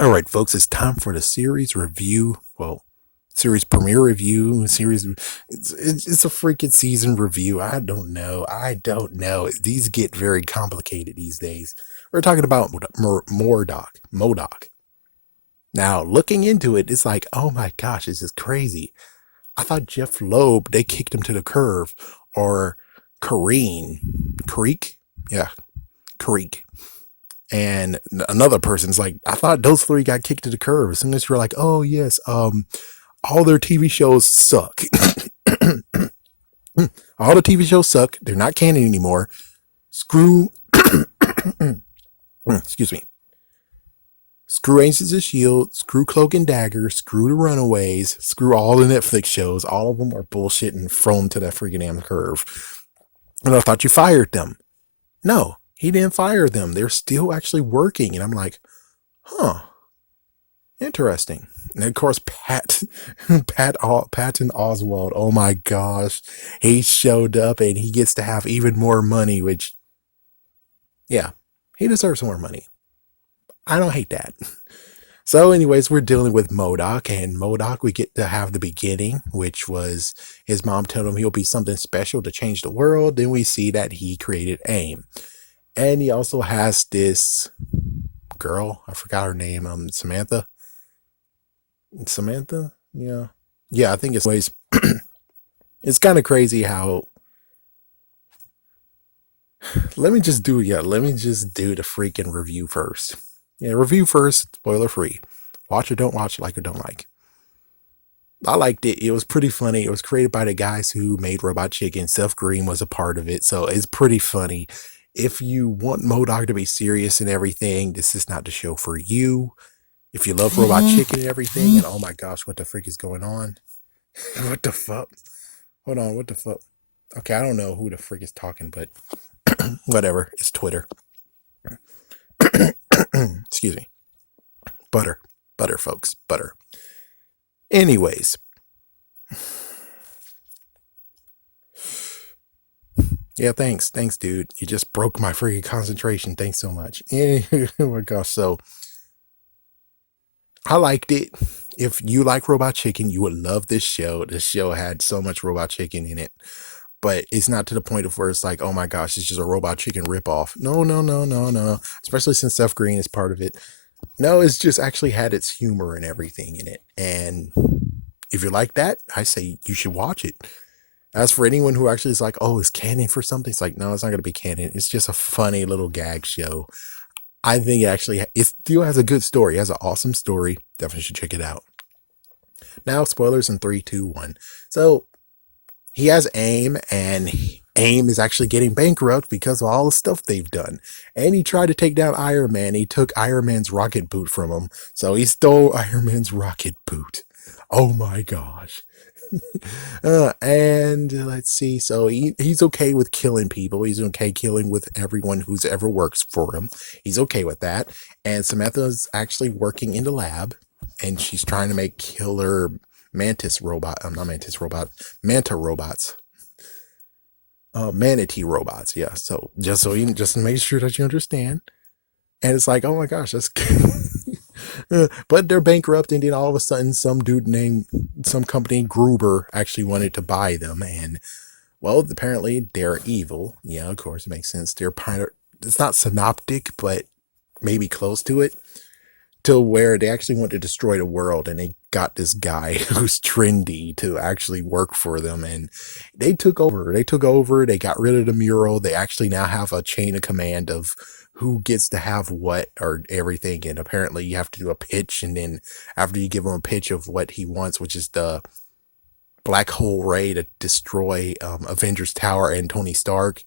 All right, folks, it's time for the series review. Well, series premiere review. It's a freaking season review. I don't know. These get very complicated these days. We're talking about M.O.D.O.K. Now, looking into it, it's like, oh my gosh, this is crazy. I thought Jeff Loeb, they kicked him to the curve, or Creek, yeah, Creek. And another person's like, I thought those three got kicked to the curb. As soon as you're like, oh yes, all their TV shows suck. All the TV shows suck. They're not canon anymore. Screw, excuse me. Screw Agents of Shield. Screw Cloak and Dagger. Screw the Runaways. Screw all the Netflix shows. All of them are bullshit and thrown to that freaking damn curve. And I thought you fired them. No, he didn't fire them. They're still actually working. And I'm like, huh, interesting. And of course, Patton Oswald. Oh my gosh, he showed up and he gets to have even more money. Which, yeah, he deserves more money. I don't hate that. So, anyways, we're dealing with M.O.D.O.K. and M.O.D.O.K. We get to have the beginning, which was his mom telling him he'll be something special to change the world. Then we see that he created AIM, and he also has this girl. I forgot her name. Samantha. Samantha? Yeah. Yeah, I think it's ways. It's kind of crazy how let me just do the freaking review first. Yeah, review first, spoiler free. Watch or don't watch, like or don't like. I liked it. It was pretty funny. It was created by the guys who made Robot Chicken. Seth Green was a part of it, so it's pretty funny. If you want M.O.D.O.K. to be serious and everything, this is not the show for you. If you love Robot Chicken and everything, and oh my gosh, what the frick is going on? What the fuck? Hold on, what the fuck? Okay, I don't know who the frick is talking, but whatever. It's Twitter. Excuse me. Butter, folks, butter. Anyways, yeah, thanks, dude. You just broke my freaking concentration. Thanks so much. Oh my gosh, so I liked it. If you like Robot Chicken, you would love this show. This show had so much Robot Chicken in it, but it's not to the point of where it's like, oh my gosh, it's just a Robot Chicken ripoff. No, no, no, no, no. Especially since Seth Green is part of it. No, it's just actually had its humor and everything in it. And if you like that, I say you should watch it. As for anyone who actually is like, oh, it's canon for something, it's like, no, it's not going to be canon. It's just a funny little gag show. I think it still has a good story. It has an awesome story. Definitely should check it out. Now, spoilers in 3, 2, 1. So, he has AIM, and AIM is actually getting bankrupt because of all the stuff they've done. And he tried to take down Iron Man. He took Iron Man's rocket boot from him. So he stole Iron Man's rocket boot. Oh my gosh. And let's see. So he's okay with killing people. He's okay killing with everyone who's ever works for him. He's okay with that. And Samantha's actually working in the lab, and she's trying to make killer manta robots. Manatee robots. Yeah. So just to make sure that you understand. And it's like, oh my gosh, that's but they're bankrupt, and then all of a sudden some company Gruber actually wanted to buy them, and well, apparently they're evil. Yeah, of course, it makes sense. It's not synoptic, but maybe close to it, to where they actually want to destroy the world, and they got this guy who's trendy to actually work for them, and they took over. They got rid of the mural. They actually now have a chain of command of who gets to have what or everything, and apparently you have to do a pitch, and then after you give him a pitch of what he wants, which is the black hole ray to destroy Avengers Tower and Tony Stark.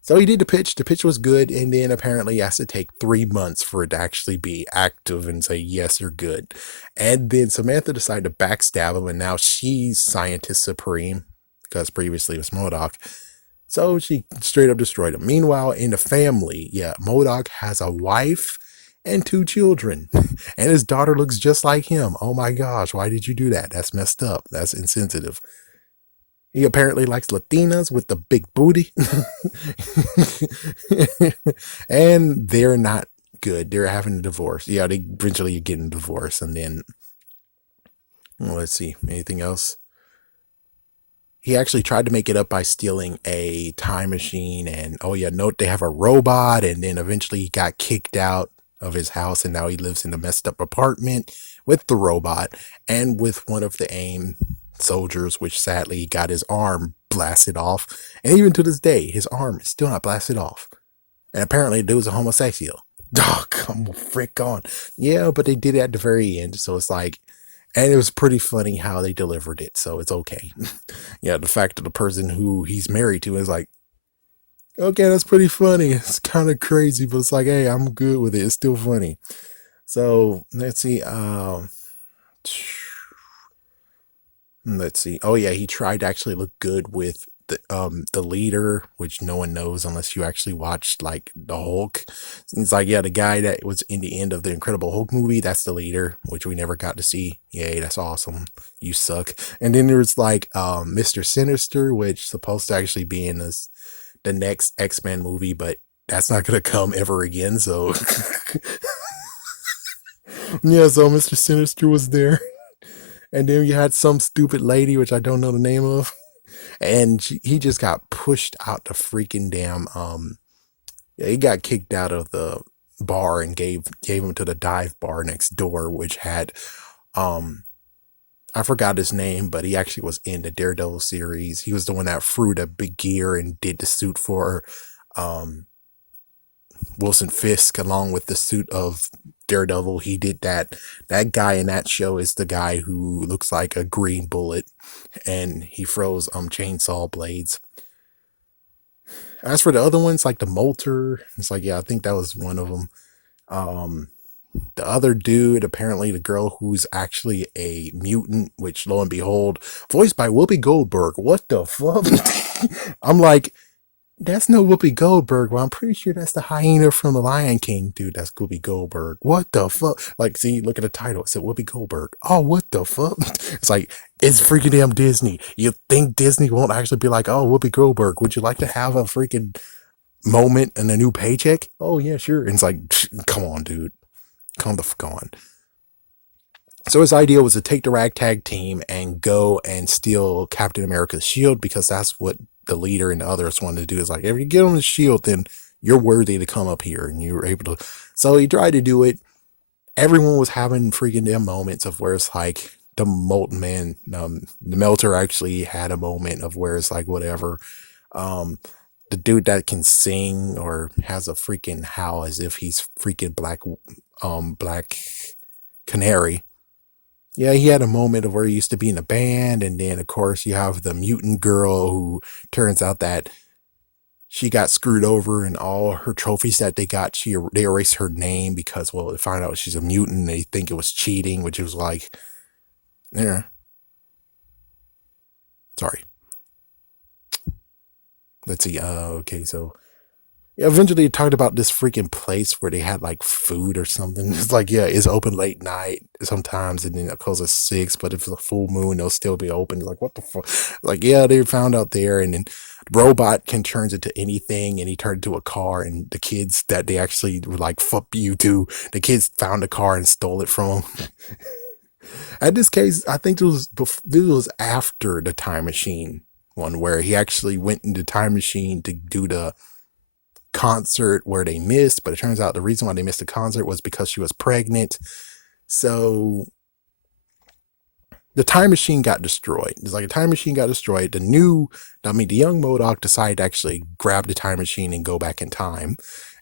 So he did the pitch. The pitch was good, and then apparently he has to take 3 months for it to actually be active and say, yes, you're good. And then Samantha decided to backstab him, and now she's Scientist Supreme, because previously it was M.O.D.O.K. So she straight up destroyed him. Meanwhile, in the family, yeah, M.O.D.O.K. has a wife and 2 children, and his daughter looks just like him. Oh my gosh, why did you do that? That's messed up. That's insensitive. He apparently likes Latinas with the big booty. And they're not good. They're having a divorce. Yeah, they eventually get a divorce, and then well, let's see, anything else? He actually tried to make it up by stealing a time machine, and oh yeah, note they have a robot, and then eventually he got kicked out of his house, and now he lives in a messed up apartment with the robot and with one of the AIM soldiers, which sadly got his arm blasted off, and even to this day, his arm is still not blasted off. And apparently, the dude's a homosexual. Oh, come frick on. Yeah, but they did it at the very end, so it's like, and it was pretty funny how they delivered it, so it's okay. Yeah, the fact that the person who he's married to is like, okay, that's pretty funny. It's kind of crazy, but it's like, hey, I'm good with it. It's still funny. So let's see. Let's see. Oh yeah, he tried to actually look good with the leader, which no one knows unless you actually watched like the Hulk. It's like, yeah, the guy that was in the end of the Incredible Hulk movie, that's the leader, which we never got to see. Yay, that's awesome. You suck. And then there's like Mr. Sinister, which supposed to actually be in this the next X-Men movie, but that's not gonna come ever again. So yeah, so Mr. Sinister was there. And then you had some stupid lady, which I don't know the name of, and he just got pushed out the freaking damn yeah, he got kicked out of the bar and gave him to the dive bar next door, which had um I forgot his name, but he actually was in the Daredevil series. He was the one that threw the big gear and did the suit for um Wilson Fisk along with the suit of Daredevil. He did that. That guy in that show is the guy who looks like a green bullet, and he throws chainsaw blades. As for the other ones, like the Molter, it's like, yeah, I think that was one of them. Um, the other dude, apparently the girl who's actually a mutant, which lo and behold, voiced by Whoopi Goldberg. What the fuck? I'm like, that's no Whoopi Goldberg. Well, I'm pretty sure that's the hyena from The Lion King. Dude, that's Whoopi Goldberg. What the fuck? Like, see, look at the title. It said Whoopi Goldberg. Oh, what the fuck? It's like, it's freaking damn Disney. You think Disney won't actually be like, oh, Whoopi Goldberg, would you like to have a freaking moment and a new paycheck? Oh, yeah, sure. And it's like, come on, dude. Come the fuck on. So his idea was to take the ragtag team and go and steal Captain America's shield, because that's what the leader and the others wanted to do. Is like, if you get on the shield, then you're worthy to come up here, and you were able to. So he tried to do it. Everyone was having freaking damn moments of where it's like the molten man, the melter actually had a moment of where it's like whatever. Um, the dude that can sing or has a freaking howl as if he's freaking black canary. Yeah, he had a moment of where he used to be in a band, and then of course you have the mutant girl who turns out that she got screwed over, and all her trophies that they got, they erased her name because, well, they find out she's a mutant. They think it was cheating, which was like, yeah, sorry. Let's see. Okay, so yeah, eventually it talked about this freaking place where they had like food or something. It's like, yeah, it's open late night sometimes, and then it closes at 6. But if it's a full moon, they'll still be open. It's like, what the fuck? Like, yeah, they found out there, and then the robot can turn into anything, and he turned into a car. And the kids that they actually were like, "Fuck you too." The kids found the car and stole it from him. At this case, I think this was after the time machine one, where he actually went into time machine to do the concert where they missed, but it turns out the reason why they missed the concert was because she was pregnant. So the time machine got destroyed. It's like a time machine got destroyed. The young M.O.D.O.K decided to actually grab the time machine and go back in time.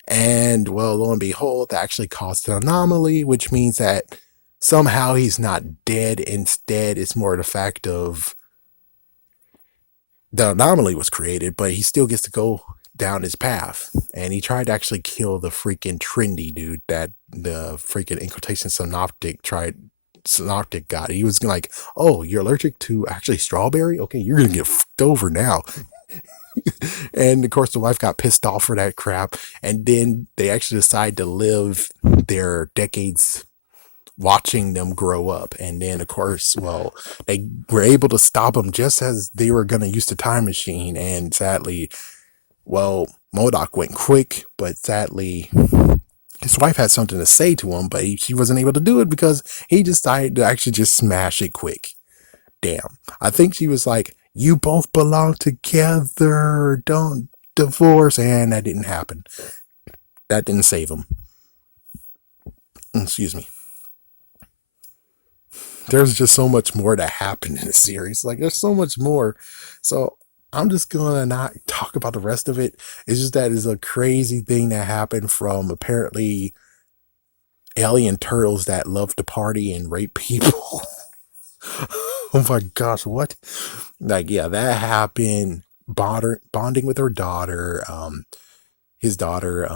And well, lo and behold, that actually caused an anomaly, which means that somehow he's not dead. Instead, it's more the fact of the anomaly was created, but he still gets to go down his path. And he tried to actually kill the freaking trendy dude that the freaking inquisition synoptic got. He was like, oh, you're allergic to actually strawberry? Okay, you're gonna get fucked over now. And of course the wife got pissed off for that crap, and then they actually decide to live their decades watching them grow up. And then of course, well, they were able to stop them just as they were going to use the time machine. And sadly, well, M.O.D.O.K went quick, but sadly His wife had something to say to him, but she wasn't able to do it because he decided to actually just smash it quick. Damn. I think she was like, "You both belong together. Don't divorce." And that didn't happen. That didn't save him. Excuse me. There's just so much more to happen in the series. Like, there's so much more. So I'm just gonna not talk about the rest of it. It's just that it's a crazy thing that happened from apparently alien turtles that love to party and rape people. Oh my gosh, what? Like, yeah, that happened. Bonding with her daughter. His daughter,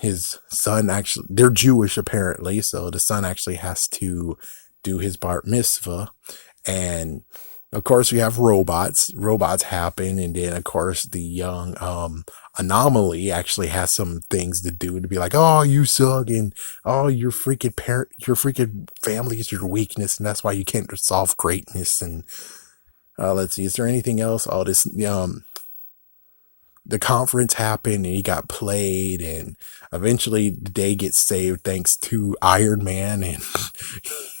his son actually, they're Jewish apparently, so the son actually has to do his bar mitzvah. And of course, we have robots. Robots happen, and then of course the young anomaly actually has some things to do to be like, "Oh, you suck," and "Oh, your freaking parent, your freaking family is your weakness, and that's why you can't solve greatness." And let's see, is there anything else? Oh, this the conference happened, and he got played, and eventually the day gets saved thanks to Iron Man, and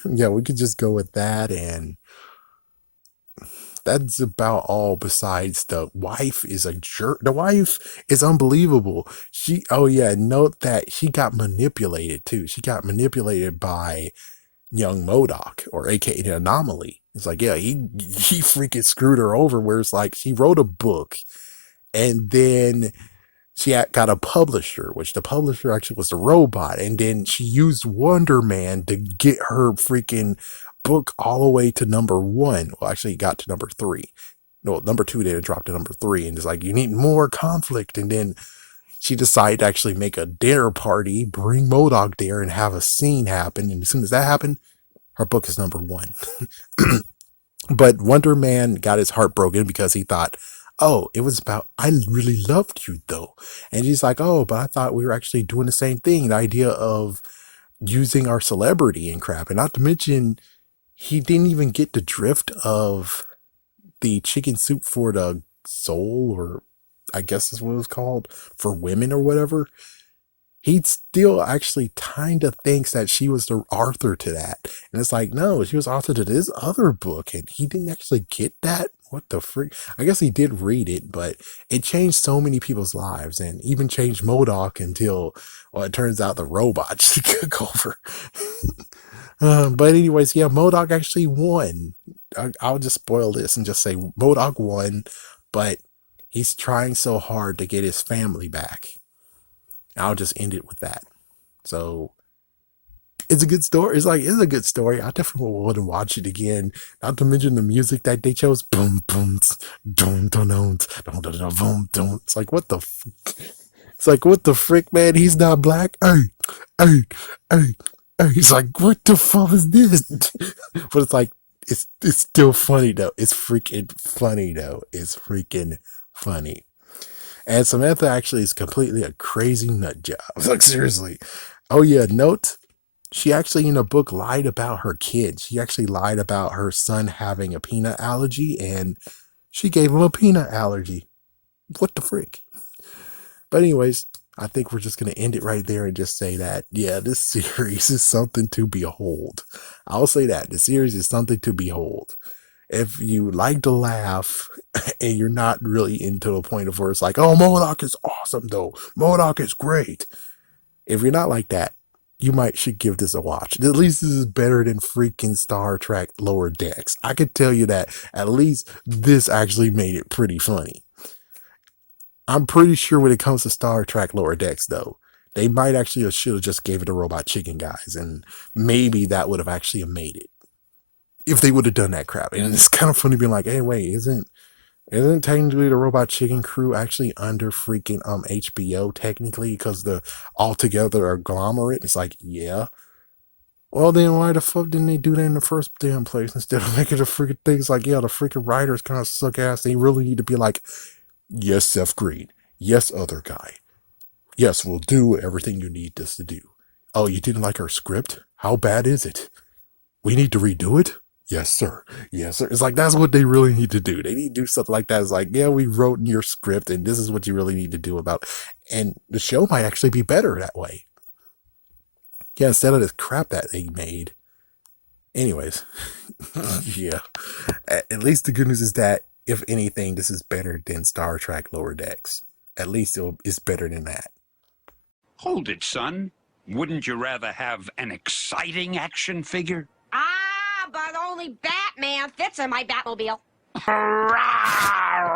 yeah, we could just go with that. And that's about all. Besides, the wife is a jerk. The wife is unbelievable. Oh yeah, note that she got manipulated too. She got manipulated by young M.O.D.O.K, or aka the anomaly. It's like, yeah, he freaking screwed her over, where it's like she wrote a book, and then she got a publisher, which the publisher actually was the robot, and then she used Wonder Man to get her freaking book all the way to number 1. Well, actually, it got to number 3. No, number 2, then it dropped to number 3, and it's like, you need more conflict. And then she decided to actually make a dinner party, bring M.O.D.O.K there, and have a scene happen. And as soon as that happened, her book is number 1. But Wonder Man got his heart broken because he thought, "Oh, it was about, I really loved you though." And she's like, "Oh, but I thought we were actually doing the same thing. The idea of using our celebrity and crap." And not to mention, he didn't even get the drift of the chicken soup for the soul, or I guess is what it was called, for women or whatever. He still actually kind of thinks that she was the author to that. And it's like, no, she was author to this other book, and he didn't actually get that. What the freak? I guess he did read it, but it changed so many people's lives, and even changed M.O.D.O.K until, well, it turns out the robots took over. But anyways, yeah, M.O.D.O.K actually won. I'll just spoil this and just say M.O.D.O.K won, but he's trying so hard to get his family back. I'll just end it with that. So it's a good story. It's a good story. I definitely want to watch it again. Not to mention the music that they chose. Boom, boom, dum, dum, dum, dum, dum, dum, boom, dum. It's like, what the? It's like, what the frick, man? He's not black. Hey, hey, hey, hey. He's like, what the fuck is this? But it's like, it's still funny though. It's freaking funny though. It's freaking funny. And Samantha actually is completely a crazy nut job. Like, seriously. Oh yeah, note, she actually in the book lied about her kids. She actually lied about her son having a peanut allergy, and she gave him a peanut allergy. What the frick? But anyways, I think we're just gonna end it right there and just say that, yeah, this series is something to behold. I'll say that. The series is something to behold. If you like to laugh and you're not really into a point of where it's like, "Oh, M.O.D.O.K is awesome though. M.O.D.O.K is great." If you're not like that, you might should give this a watch. At least this is better than freaking Star Trek Lower Decks. I could tell you that at least this actually made it pretty funny. I'm pretty sure when it comes to Star Trek Lower Decks, though, they might actually should have just gave it to Robot Chicken guys, and maybe that would have actually made it if they would have done that crap. And it's kind of funny being like, "Hey, wait, isn't technically the Robot Chicken crew actually under freaking HBO technically, because the altogether agglomerate?" It's like, yeah. Well, then why the fuck didn't they do that in the first damn place instead of making the freaking things like, yeah, the freaking writers kind of suck ass. They really need to be like, "Yes, Seth Green. Yes, other guy. Yes, we'll do everything you need us to do. Oh, you didn't like our script? How bad is it? We need to redo it? Yes, sir. Yes, sir." It's like, that's what they really need to do. They need to do something like that. It's like, yeah, we wrote in your script, and this is what you really need to do about. And the show might actually be better that way. Yeah, instead of this crap that they made. Anyways, yeah. At least the good news is that, if anything, this is better than Star Trek Lower Decks. At least it's better than that. Hold it, son. Wouldn't you rather have an exciting action figure? Ah, but only Batman fits in my Batmobile. Hurrah!